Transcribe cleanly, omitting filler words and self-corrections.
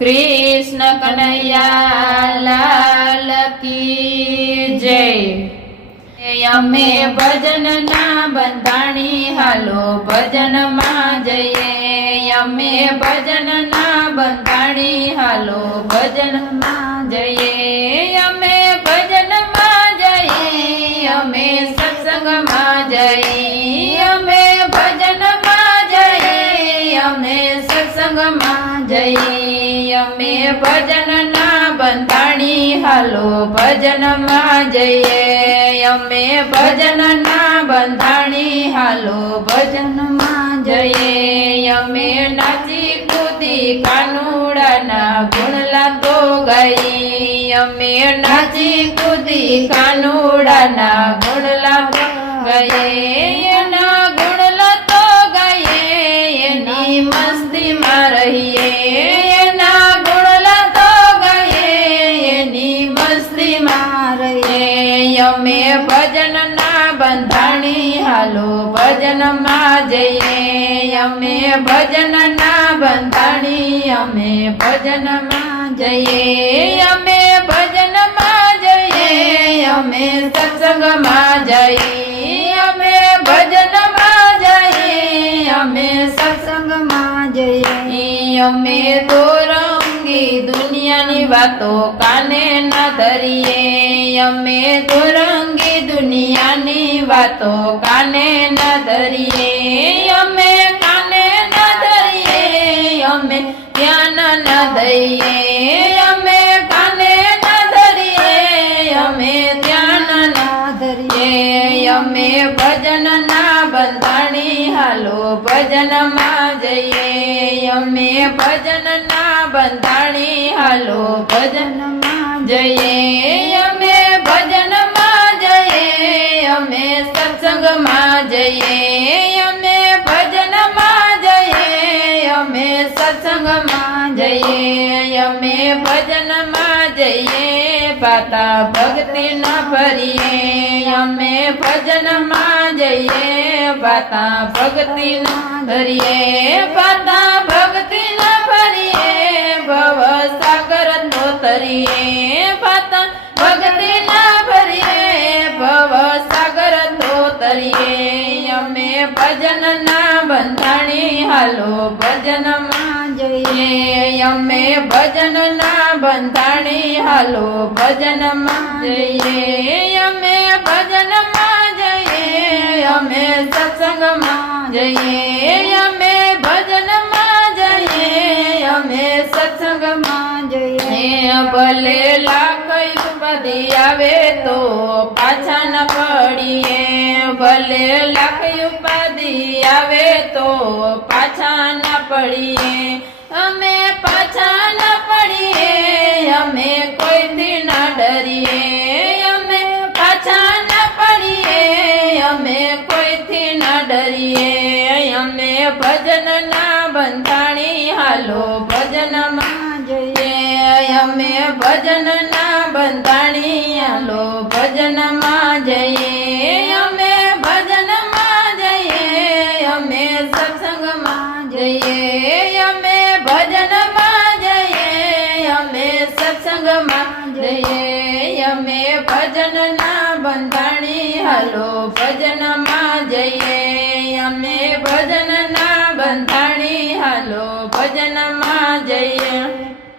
कृष्ण कन्हैया लाल की जय। अमे भजन ना बंधाणी हालो भजन मां जये। अमे भजन ना बंधाणी हालो भजन मां जये। अमे भजन मां जये। अमे सत्संग मां जये। अमे भजन मां जये। अमे सत्संग मां जये। अमे भजन ना बंधाणी हालो भजन मां जये। अमे भजन ना बंधाणी हालो भजन मां जये। अमे नाची कूदी कानुड़ा ना गुणला तो गई। अमे नाची कूदी कानुड़ा ना गुणला तो गए। ना गुणला तो गए एनी मस्ती में रहिए। अमे भजन ना बंधाणी हालो भजन मां जये। अमे भजन ना बंधाणी अमे भजन मां जये। अमे भजन मां जये। अमे सत्संग मां जये। अमे भजन मां जये। अमे सत्संग मां जये। अमे दोरंगी दुनिया नी वातो काने न धरिए। अमे दोरंगी दुनिया नी वातो काने न धरिए। अमे काने न धरिए। अमे ध्यान न दईए। अमे काने न धरिए। अमे ध्यान न धरिए। अमे भजन ना बंधाणी हालो भजन मां जये। अमे भजन ना बंधाणी हालो भजन मां जये। अमे भजन मां जये। अमे सत्संग मां जये। अमे भजन मां जये। अमे सत्संग मां जये। अमे भजन मां जये। पाता भक्ति न भरिए। अमे भजन मां जये। पाता भक्ति न भरिए। पाता भक्ति न भरिए। भव सागर तो तरिए। पाता भक्ति न भरिए। भव सागर तो तरिए। अमे भजन ना बंधाणी हालो भजन मां जये। अमे भजन ना बंधाणी हालो भजन मां जये। अमे भजन मां जये। अमे सत्संग मां जये। अमे भजन मां जये। अमे सत्संग मां जये। भले लाख उपाधि आवे तो पाछा न पड़िए। भले लाख उपाधि आवे तो पाछा न पड़िए। अमे पाछा न पड़िए। अमे कोई थी न डरिए। अमे पाछा न पड़िए। अमे कोई थी न डरिए। अमे भजन ना बंधाणी हालो भजन मां जये। अमे भजन ना बंधाणी हालो भजन मां जये। अमे भजन मां जये। अमे सत्संग मां जये। अमे भजन मां जये। अमे सत्संग मां जये। अमे भजन ना बंधाणी हालो भजन मां जये।